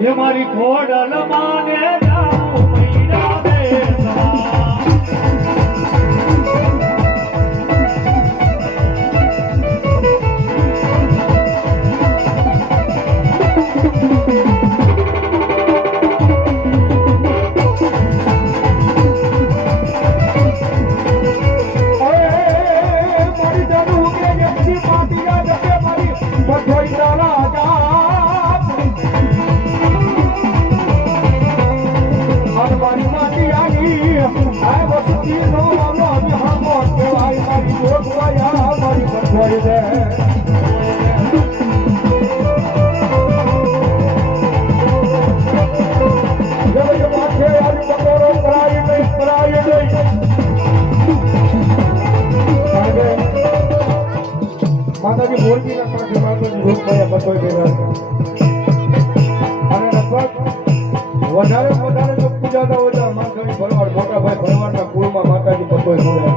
ये मारी खोडल माने जाऊं मैरा बेसवा માતાજી મોરબી ના કાંઠે માતાજી રૂપ થયા બસોઈ ગયા અને વધારે વધારે જો પૂજાતા હોય તો માતાજી ભરવાડ મોટા ભાઈ ભરવાડના કુળમાં માતાજી બસોઈ ગયા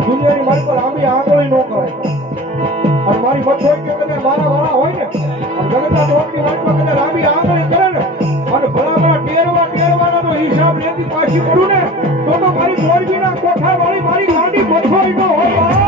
દુનિયાની મારી પર આંબી આંગળી ન કરાય અને મારી બસોઈ કે કદાચ મારા વાળા હોય ને જગતના રોગની મારી પર કદાચ આંબી આંગળી કરે ને અને ભલામણા ટેરવાના તો હિસાબ લેતી પાછી પડું ને તો મારી મોરબીના કોઠા વાળી મારી ગાડી બસોઈ ન હોય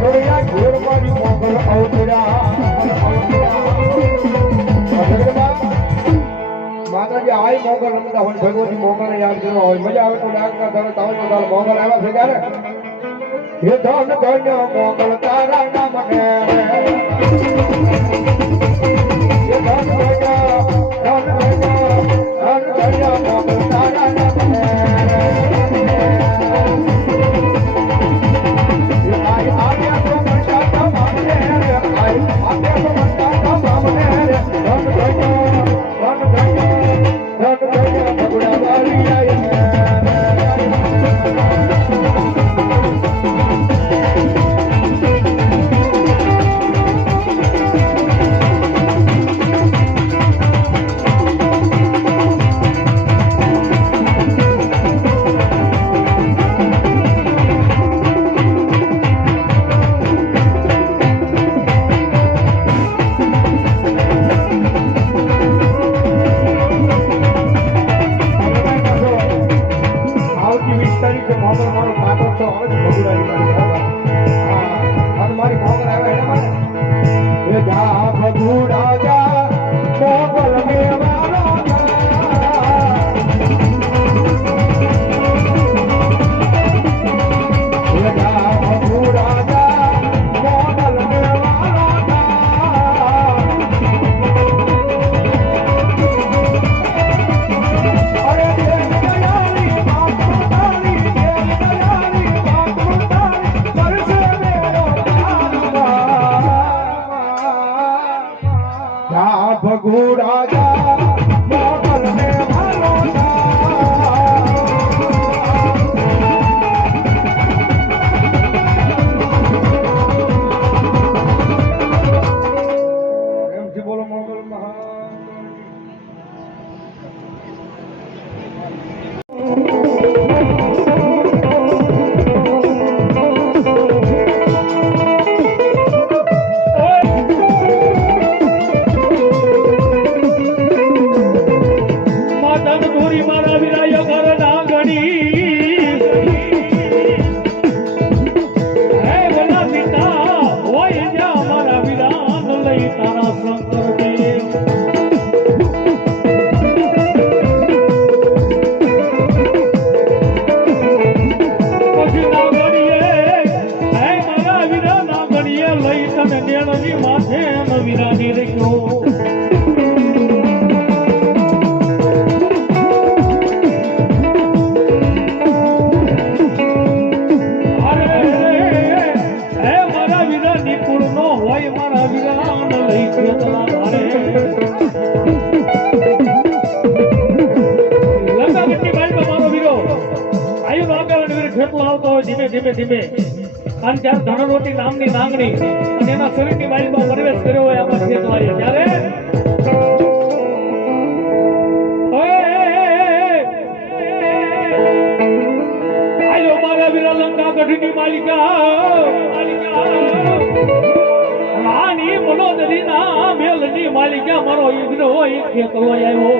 ઘોડિયા ઘેરમાંથી મોગલ અવતર્યા માતાજી આય મોગલ રમતા હોય ભગવતી મોગલ યાદ કરવા હોય મજા આવે તો ડાકના તરત આવે તો તારા મોગલ આવ્યા છે ત્યારે હે ધન ધન્ય મોગલ તારા નામ ને હે ધન ધન્ય મોગલ તારા નામ ને આયા તો મંડા તા મામને આયા તો મંડા તા મામને ધન ધન્ય ભગુડા વાળી આયા ધીમે ધીમે અને જ્યારે ધનરોટી નામની નાંગણી અને એના શરીરની વાઈલમાં પ્રવેશ કર્યો હોય આમાં ખેતવાઈએ ત્યારે આયો મારા વીરા લંકા ગઢની માલિકા રાની મનોદરીના મેલની માલિકા મારો ઈગ્ર હોય ખેતવાઈ આવ્યો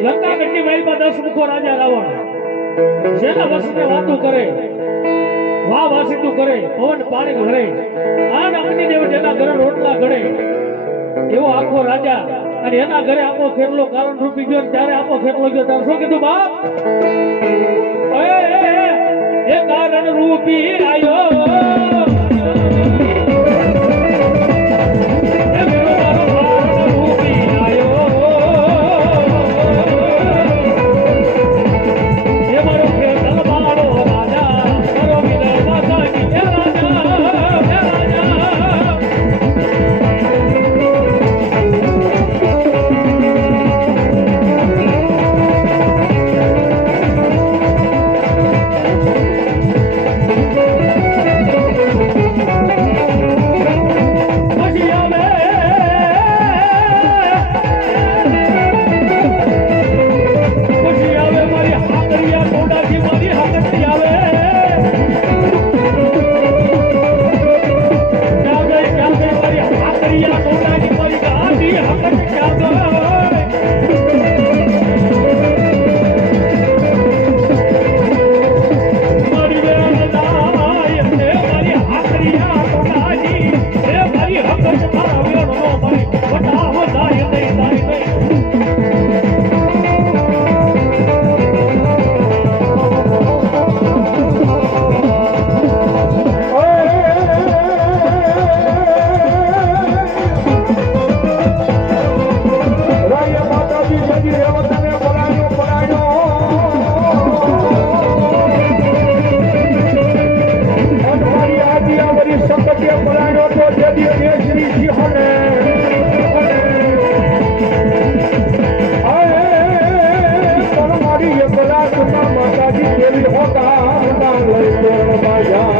લંકા ગઢની મહેલમાં 10 મુખો રાજા રાવણ જેના વસને વાતો કરે વાહ વાસીતું કરે પવન પાણી ઘરે આન અગ્નિ દેવ જેના ઘરે રોટલા ઘડે એવો આખો રાજા અને એના ઘરે આખો ખેરલો કારણ રૂપી ગયો ત્યારે આખો ખેરલો ગયો ત્યારે શું કીધું બાપ એ કારણ રૂપી આયો કે પલાનો તો જદી કે શ્રી સિંહને પણ મારી એ પલાટમાં માતાજી દેવી હોતા લઈ તોરણ બાજા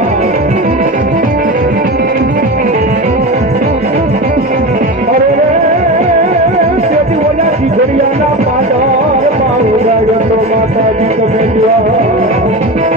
અરે તેથી ઓલાથી ઘડિયાના પાદર માં ઉડાડ્યો તો માતાજી તમે જોવા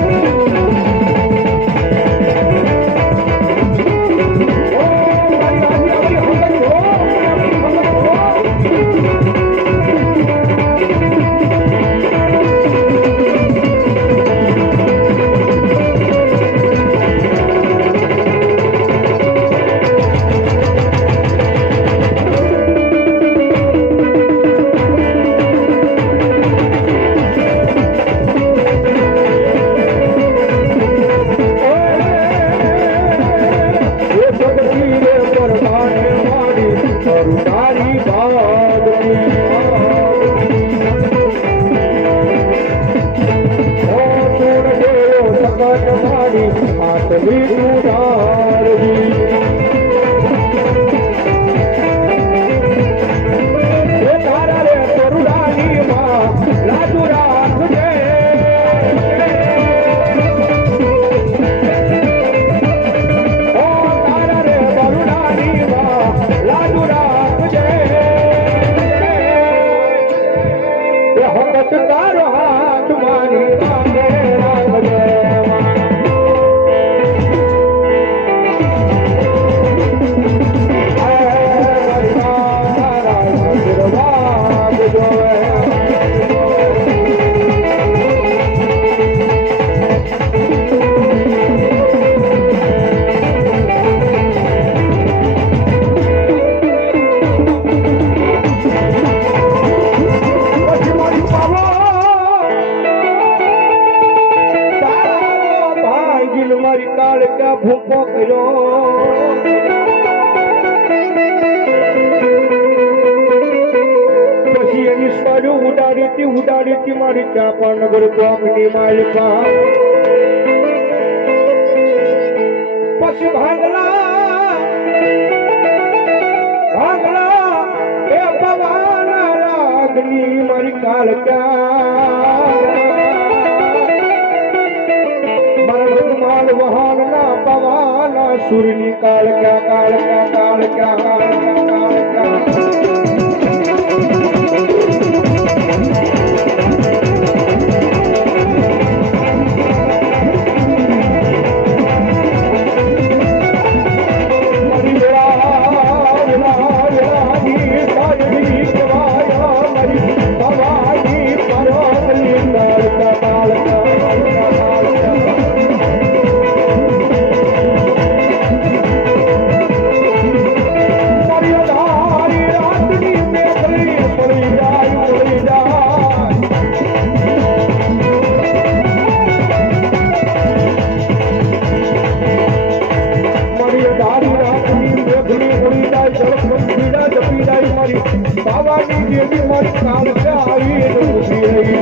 ભૂકો કર્યો પછી એની સ્વાડું ઉડાડી મારી ચાપાનગર ચોકની માલિકા પછી ભાંગલા એ પવાના રાગની મારી કાળકા વહાના પવાના સુરની કાળકા બાવાની દેવી મારી કાળકા આવી ઉભી રહી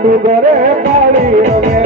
ડુગરે પાડી રમે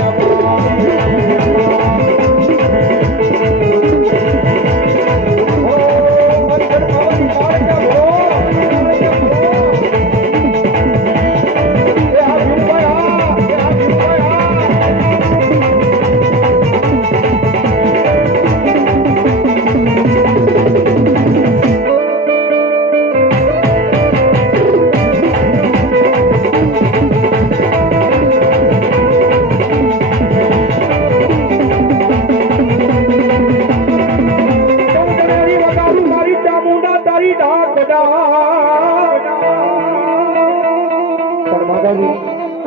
પણ માતાજી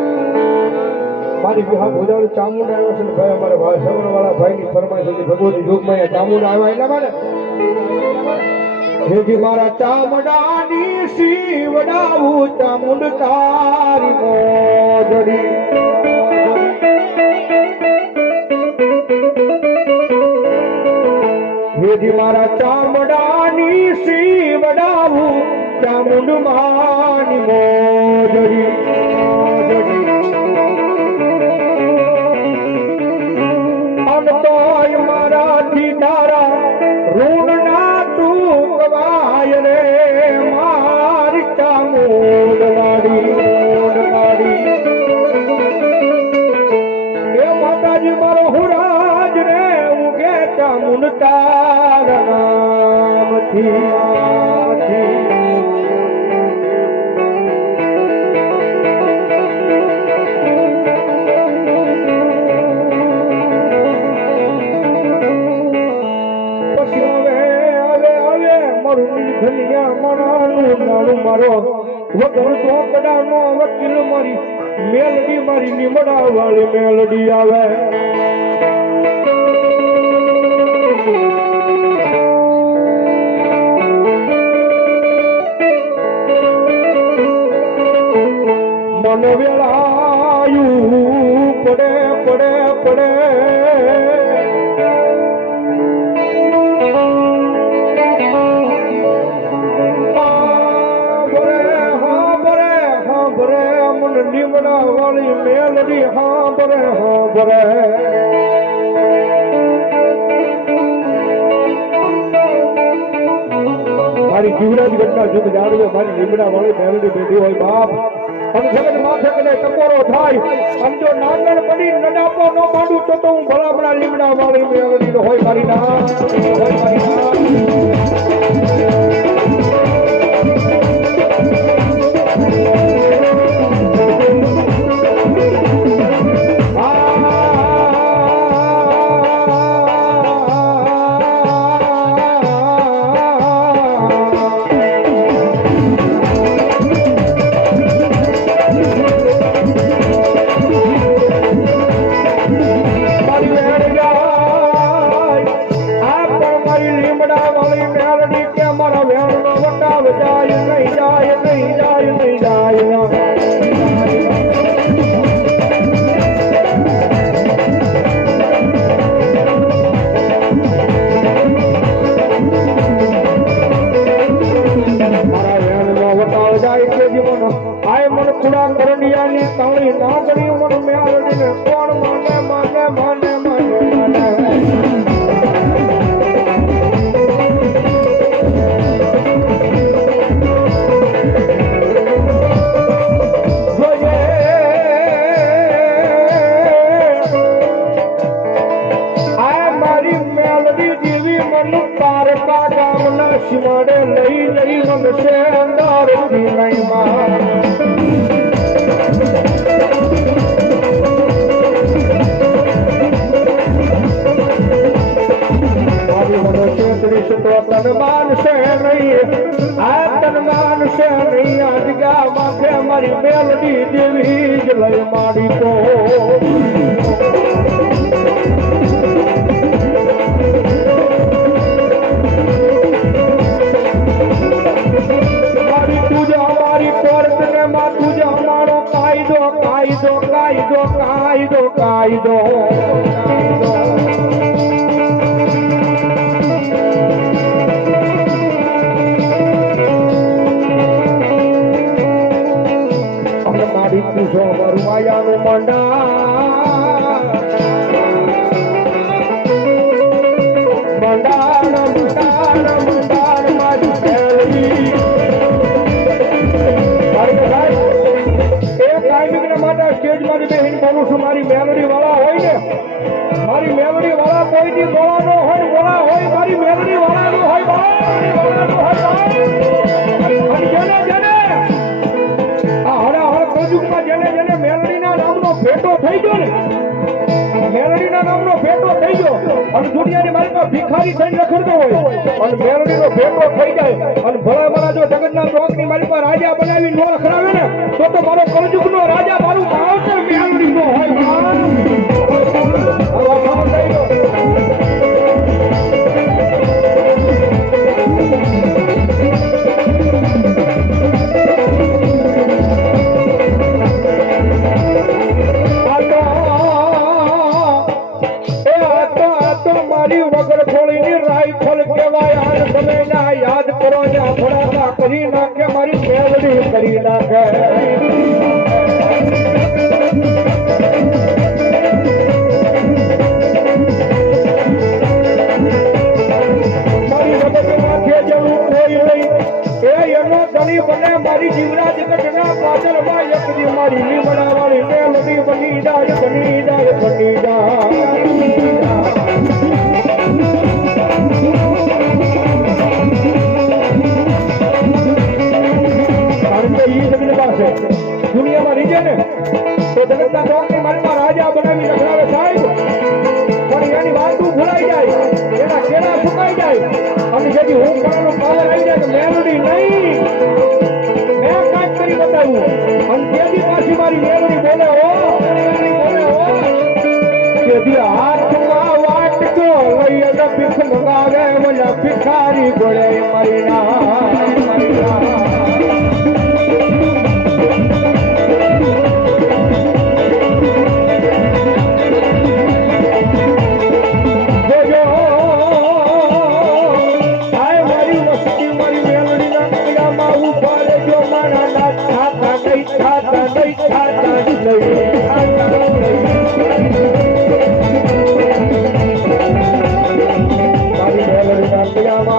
મારી બિહાર ભોજાનું ચામુંડા આવ્યો છે ને ભાઈ અમારા ભાઈ સગનવાળા ભાઈની ફરમાઈશ હતી ભગવતી યુગમાં અહીંયા ચામુંડા આવ્યા એટલા માટે જેથી મારા ચામડાની શિવડાવું ચામુંડ તારી મોજડી જેથી મારા ચામડાની શિવડાવું ચામુંડ માની મોજડી અંતોય મારાથી તારા ઋણ ના ચૂકવાય રે મારી ચામુંડ વાડી એ માતાજી મારો હુરાજ રે ઉગે ચામુંડ તારા નામથી વગર ચોકડાનો વકીલ મારી મેલડી મારી લીમડા વાળી મેલડી આવે મન વેળાયું પડે પડે પડે લીમડા વાળી મેલડી હાંભરે હાંભરે મારી જીવરાજ ઘટના જુગ જાણ્યો મારી લીમડા વાળી મેલડી બેઠી હોય બાપ અને જગત માથે કને ટકોરો થાય અને જો નાગણ પડી નડાપો ન માંડું તો હું ભલામણા લીમડા વાળી મેલડી હોય મારી ના હોય મારી ના ભિખારી થઈને રખડતો હોય અને મેલડીનો ભેટો થઈ જાય અને ભલા ભલા જો જગતના ચોકની મારી પર રાજા બનાવી નો રખડાવે ને તો મારો કળજુગનો રાજા મારું માવતર મેલડીનો હોય મારી લીમડા વાળી મેલડી બની જાય બની જાય બની જાય કારણ કે ઈ જમીન પાસે દુનિયામાં રીજે ને તો જગતના ચોકની માલમાં રાજા બનાવી રખડાવે સાહેબ પણ એની વાતું ભૂલાઈ જાય એના કેળા સુકાઈ જાય અને જેથી હું કરવાનો પાવર આવી જાય તો મેલડી નહીં મેં કાંઈક કરી બતાવ્યું અને તેથી પાછી મારી મેલડી બોલે હો તેથી હાથમાં વાટકો લઈ અને ભીખ મંગાવે મને ભિખારી ગોળે મારી ના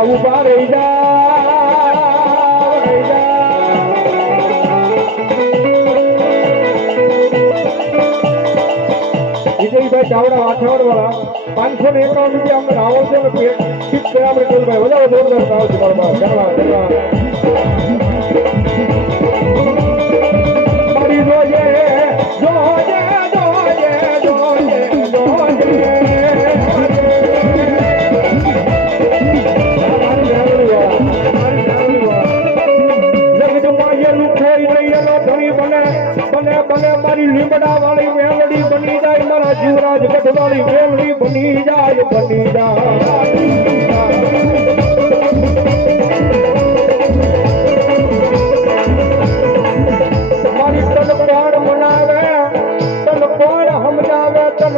ઉભા રહી વિજયભાઈ ચાવડા વાઠાવડ વાળા 551 રૂપિયા અમને રાવણ છે ને ઠીક છે આપણે કોલભાઈ વધારે જોરદાર ભાવ છે મારી જોજે જોજે જોજે જોજે જોજે મારી લીમડા વાળી મેલડી બની જાય મારા જીવરાજ ગઢ વાળી મેલડી બની જાય બની જાય મારી તન કોણ મનાવે તન કોણ સમજાવે તન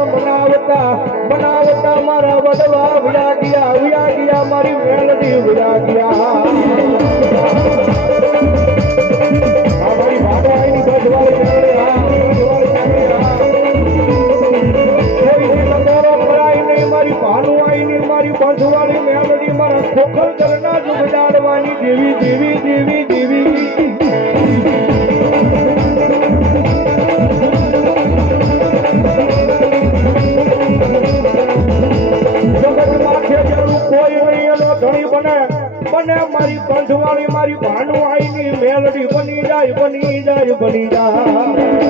બનાવતા મારા વડવા વ્યા ગયા મારી મેલડી વ્યા ગયા મારી બાબાની ગઢ વાળી બંધવાળી મેલડી મારા ખોખલ કરના જુગડાડવાની દેવી દેવી દેવી દેવી જગત માથે જેનું કોઈ નહીં એનો ધણી બને મારી બંધવાળી મારી ભાનુઆઈની મેલડી બની જાય બની જાય બની જાય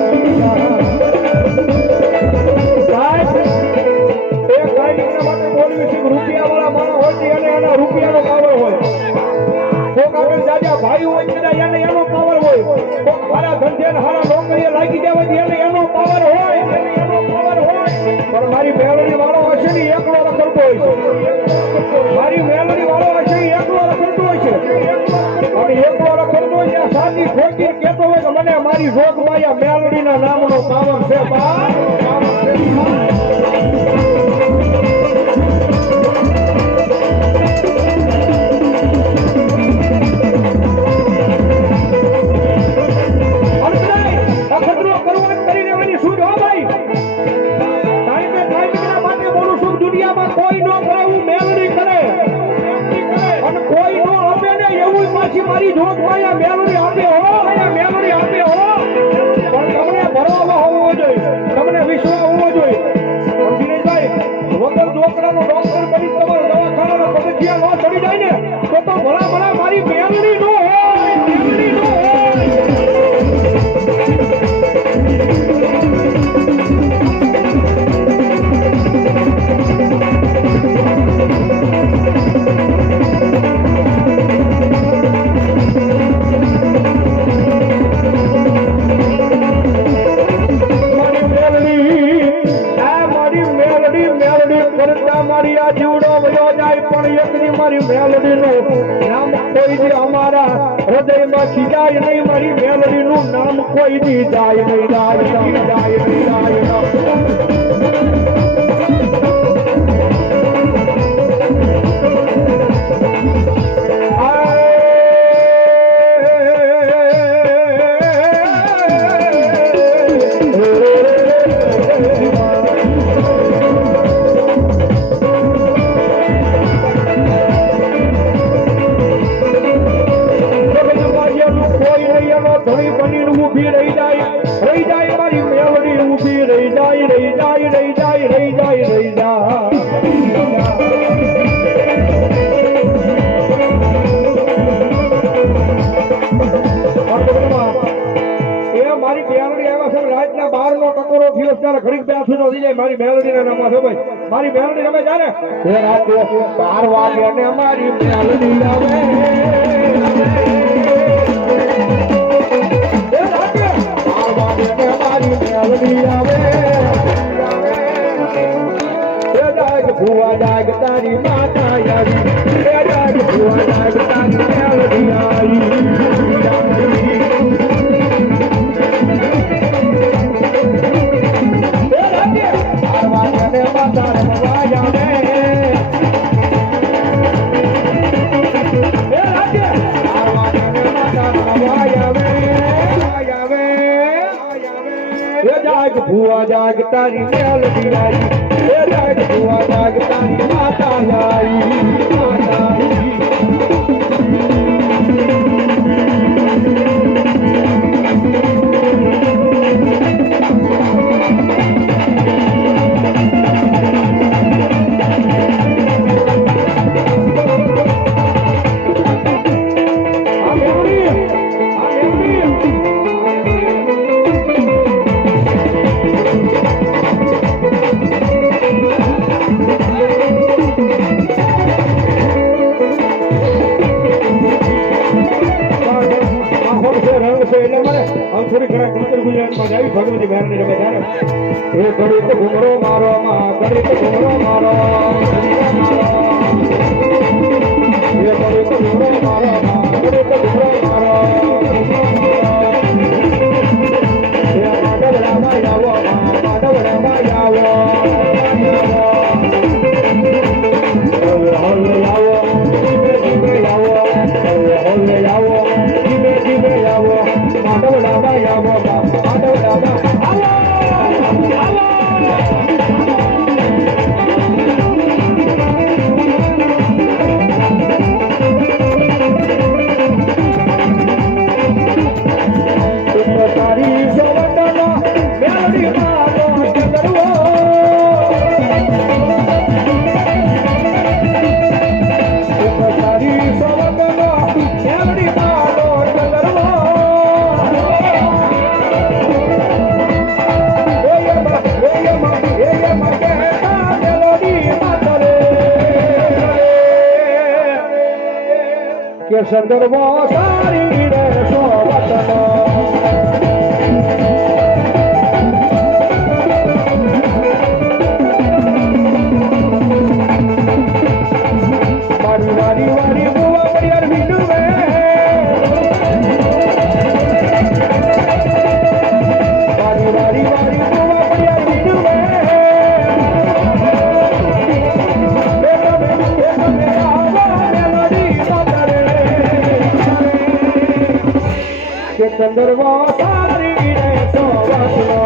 રૂપિયા વાળા માણસ હોય એને એના રૂપિયાનો પાવર હોય કોક આગળ જાજા ભાઈ હોય કદાચ એને એનો પાવર હોય કોક હારા ધંધે હારા નોકરીએ લાગી જાય એને એનો પાવર હોય પણ મારી મેલડી વાળો હશે ને એકલો રખડતો હોય છે મારી મેલડી વાળો હશે એકલો રખડતો હોય છે અને એકલો રખડતો હોય ત્યાં સાદી ખોટી કહેતો હોય કે મને મારી જોગમાયા મેલડીના નામનો પાવર છે મારી જોગ માયા મેલડી આપે હો પણ તમને ભરવામાં હોવો જોઈએ તમને વિશ્વાસ હોવો જોઈએ દિનેશભાઈ વગર જોકડાનો ડોક્ટર બની તમારો દવાખાનાનો પગથિયા ન ચડી જાય ને તો ભલા મારી મેલડી નો હોય હૃદયમાં ખીજાય નહીં મારી મેલડી નું નામ કોઈ દી જાય નહીં ધણી બની ઉભી રહી જાય મારી મેલડી આવ્યા છે રાતના 12 નો ટકોરો થયો ત્યારે ઘડીક બેસું તો થઈ જાય મારી મેલડીના નામમાં છે ભાઈ મારી મેલડી રમે જાને એ રાતે 12 વાગે ને મારી મેલડી આવે એ રાતે 12 વાગે ને મારી મેલડી આવે એ જાગ ભુવા જાગ તારી માતા આવી એ જાગ ભુવા જાગ તારી મેલડી આવી ભુવા જાગ તારી મેલડી આવી એ જાગ ભુવા જાગ તારી માતા આવી ભગવતી મેરડી રમે જાણે એ ઘડી તો ઘુમરો મારો માં ઘડી તો ઘુમરો મારો એ ઘડી તો ઘુમરો મારો માં ઘડી તો ઘુમરો મારો એ માધવડામાં આવો માં માધવડામાં આવો હોલે આવો ધીમે આવો હોલે આવો ધીમે આવો માધવડામાં આવો કે સંદર્ભો સારી રે સોવતનો મારી વારી વારી બુવા પરિયાર વિનુવે મારી વારી વારી બુવા પરિયાર વિનુવે કે સંદર્ભો સારી રે સોવતનો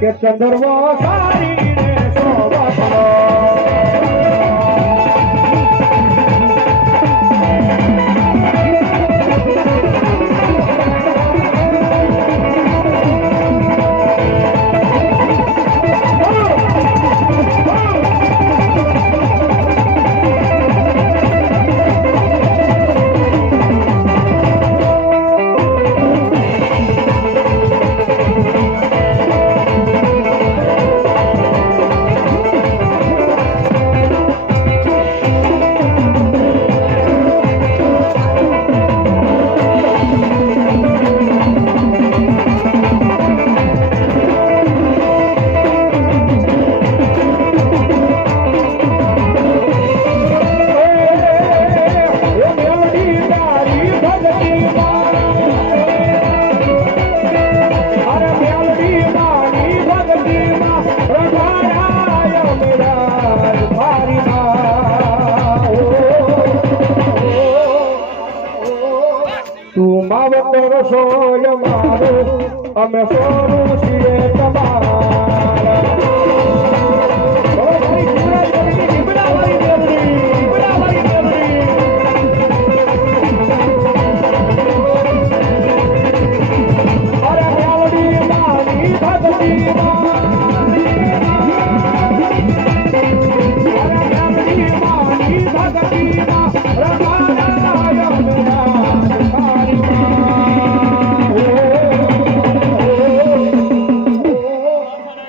કે સંદર્ભો સારી રે સોવતનો માવત રસોય મારું અમે સોનું છીએ તમારા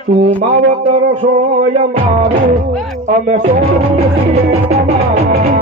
તું માવત રસોય મારું અમે સોનું છીએ તમારા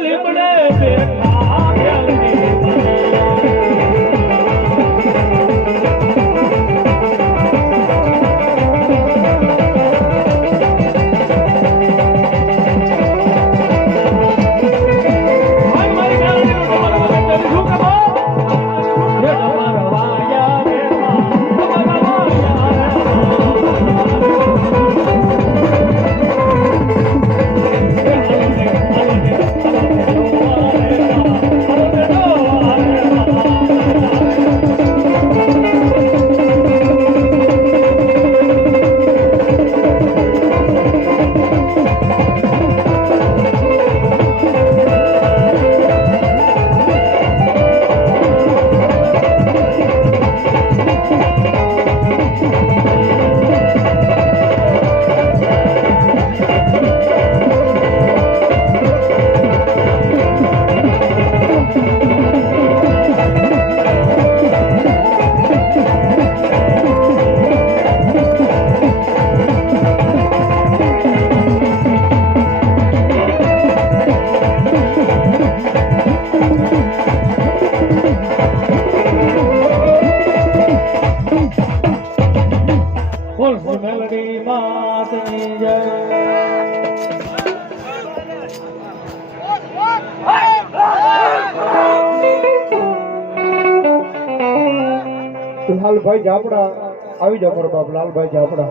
લીમડે બેઠા મેલડી મેલડી માતની જય લાલભાઈ જાપડા આવી જાઓ મારો બાપ લાલભાઈ જાપડા